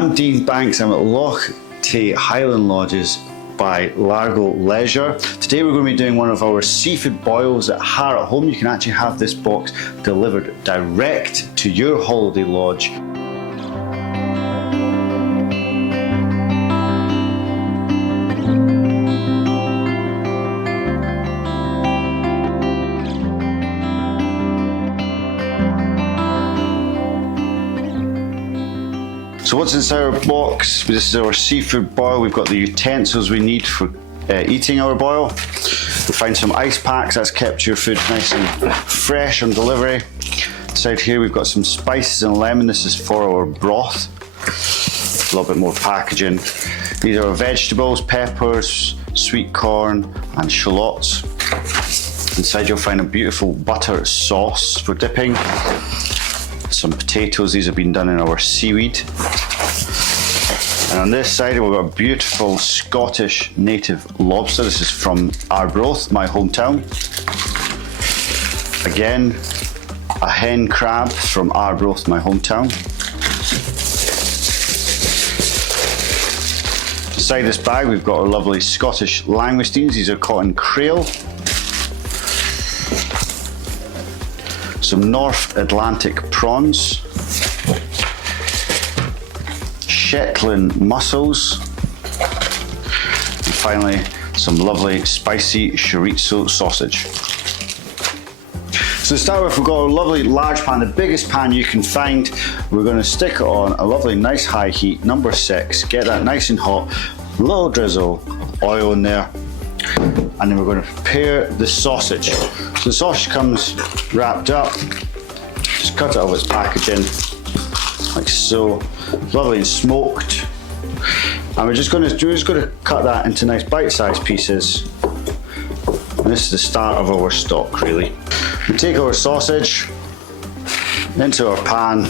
I'm Dean Banks. I'm at Loch Tay Highland Lodges by Largo Leisure. Today we're going to be doing one of our seafood boils at Haar at home. You can actually have this box delivered direct to your holiday lodge. So what's inside our box? This is our seafood boil. We've got the utensils we need for eating our boil. You'll find some ice packs, that's kept your food nice and fresh on delivery. Inside here we've got some spices and lemon. This is for our broth. A little bit more packaging. These are our vegetables, peppers, sweet corn and shallots. Inside you'll find a beautiful butter sauce for dipping. Some potatoes, these have been done in our seaweed. And on this side we've got a beautiful Scottish native lobster. This is from Arbroath, my hometown. Again, a hen crab from Arbroath, my hometown. Inside this bag we've got our lovely Scottish langoustines. These are caught in creel. Some North Atlantic prawns, Shetland mussels, and finally some lovely spicy chorizo sausage. So to start with, we've got a lovely large pan, the biggest pan you can find. We're going to stick it on a lovely nice high heat, number 6, get that nice and hot, a little drizzle of oil in there, and then we're going to prepare the sausage. So the sausage comes wrapped up, just cut it out of its packaging, like so, lovely and smoked. And we're just going to cut that into nice bite-sized pieces. And this is the start of our stock, really. We take our sausage into our pan,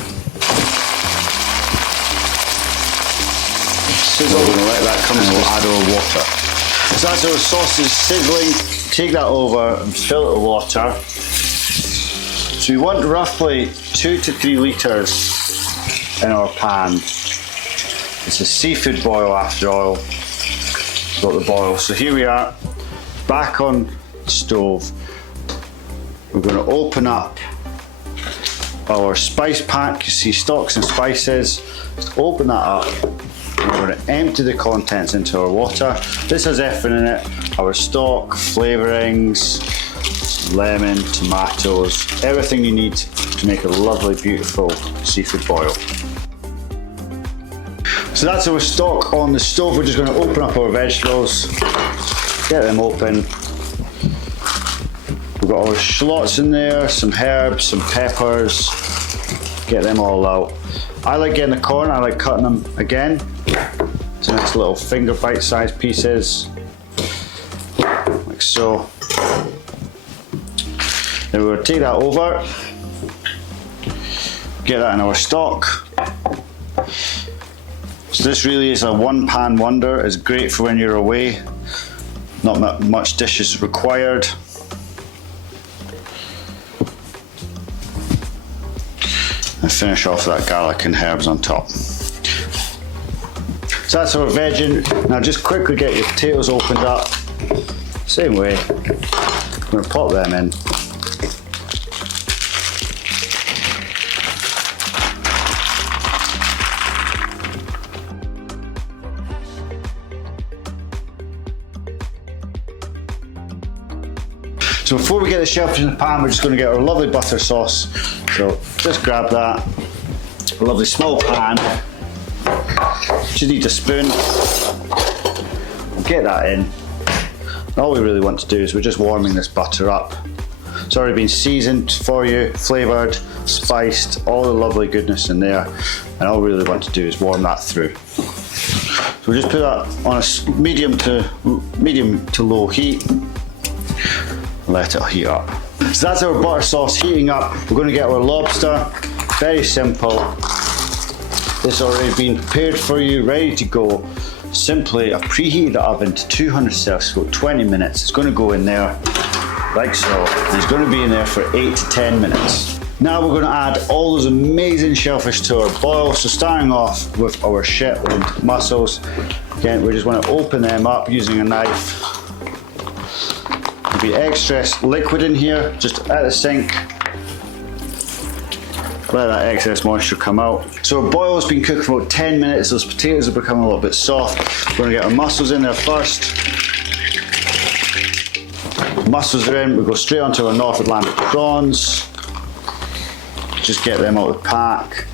sizzle, we're going to let that come and we'll add our water. So that's our sausage sizzling. Take that over and fill it with water. So we want roughly 2 to 3 litres in our pan. It's a seafood boil after all. Got the boil. So here we are, back on the stove. We're going to open up our spice pack. You see stocks and spices. Just open that up. We're going to empty the contents into our water. This has everything in it. Our stock, flavourings, lemon, tomatoes, everything you need to make a lovely, beautiful seafood boil. So that's our stock on the stove. We're just going to open up our vegetables, get them open. We've got our shallots in there, some herbs, some peppers, get them all out. I like getting the corn, I like cutting them again. So nice little finger bite-sized pieces, like so. Then we're going to take that over, get that in our stock. So this really is a one-pan wonder. It's great for when you're away. Not much dishes required. And finish off that garlic and herbs on top. So that's our vegging. Now just quickly get your potatoes opened up. Same way. I'm going to pop them in. So before we get the shellfish in the pan, we're just going to get our lovely butter sauce. So just grab that, a lovely small pan. Just need a spoon. Get that in. All we really want to do is we're just warming this butter up. It's already been seasoned for you, flavoured, spiced, all the lovely goodness in there. And all we really want to do is warm that through. So we just put that on a medium to low heat. Let it heat up. So that's our butter sauce heating up. We're going to get our lobster. Very simple. This has already been prepared for you, ready to go. Simply, I've preheated the oven to 200 Celsius for 20 minutes. It's going to go in there like so. And it's going to be in there for 8 to 10 minutes. Now we're going to add all those amazing shellfish to our boil. So starting off with our Shetland mussels. Again, we just want to open them up using a knife. There'll be extra liquid in here, just at the sink. Let that excess moisture come out. So our boil's been cooked for about 10 minutes. Those potatoes have become a little bit soft. We're going to get our mussels in there first. Mussels are in, we go straight onto our North Atlantic prawns. Just get them out of the pack,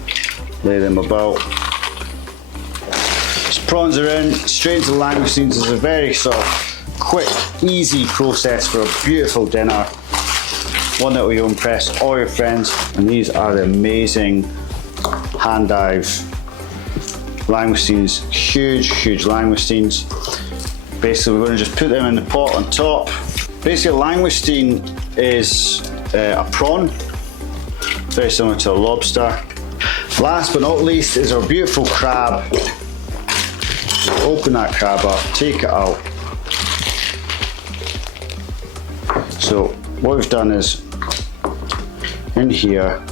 lay them about. So prawns are in, straight into the langoustines. It's a very sort of quick, easy process for a beautiful dinner. One that will impress all your friends. And these are the amazing hand dive langoustines, huge langoustines. Basically, we're going to just put them in the pot on top. Basically, langoustine is a prawn, very similar to a lobster. Last but not least is our beautiful crab. Open that crab up, take it out. So what we've done is, in here,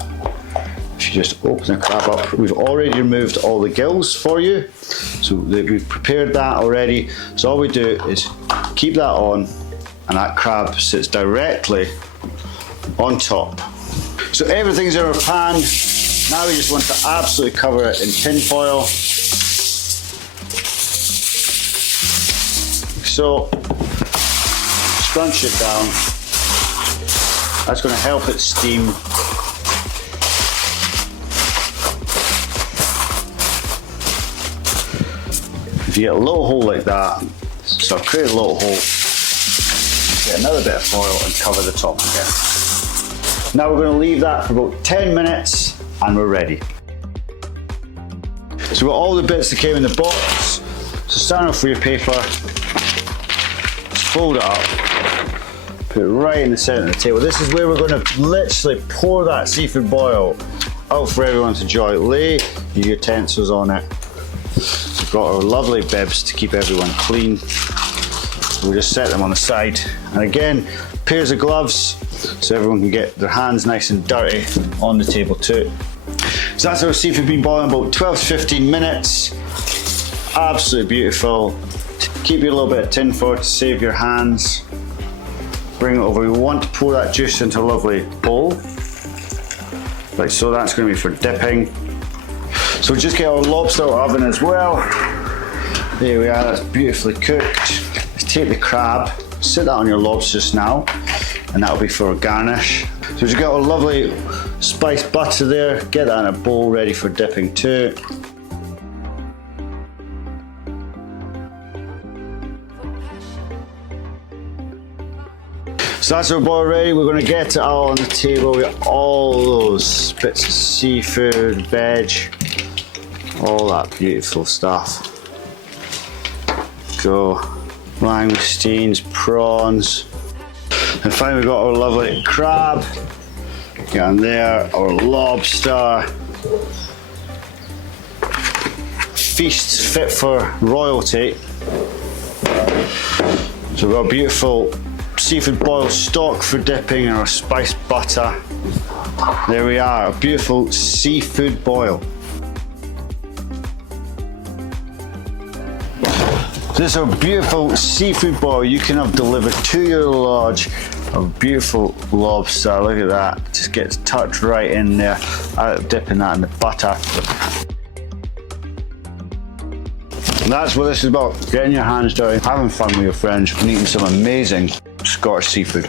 if you just open the crab up, we've already removed all the gills for you. So we've prepared that already. So all we do is keep that on, and that crab sits directly on top. So everything's in our pan. Now we just want to absolutely cover it in tin foil. So scrunch it down. That's going to help it steam. If you get a little hole like that, so create a little hole, get another bit of foil and cover the top again. Now we're going to leave that for about 10 minutes and we're ready. So we've got all the bits that came in the box. So start off with your paper, just fold it up, put it right in the centre of the table. This is where we're going to literally pour that seafood boil out for everyone to enjoy. Lay your utensils on it. We've got our lovely bibs to keep everyone clean. So we'll just set them on the side. And again, pairs of gloves so everyone can get their hands nice and dirty on the table too. So that's our seafood been boiling about 12 to 15 minutes. Absolutely beautiful. Keep your little bit of tin foil to save your hands. Bring it over. We want to pour that juice into a lovely bowl. Like so, that's going to be for dipping. So just get our lobster out of the oven as well. There we are, that's beautifully cooked. Let's take the crab, sit that on your lobster just now, and that'll be for a garnish. So just get our lovely spiced butter there, get that in a bowl ready for dipping too. So that's our boil ready. We're going to get it all on the table. We got all those bits of seafood, veg, all that beautiful stuff. Go langoustines, prawns, and finally we've got our lovely crab. Get on there, our lobster. Feasts fit for royalty. So we've got a beautiful seafood boil stock for dipping and our spiced butter. There we are, a beautiful seafood boil. This is a beautiful seafood boil you can have delivered to your lodge. A beautiful lobster, look at that, just gets tucked right in there, dipping that in the butter. And that's what this is about, getting your hands dirty, having fun with your friends and eating some amazing Scottish seafood.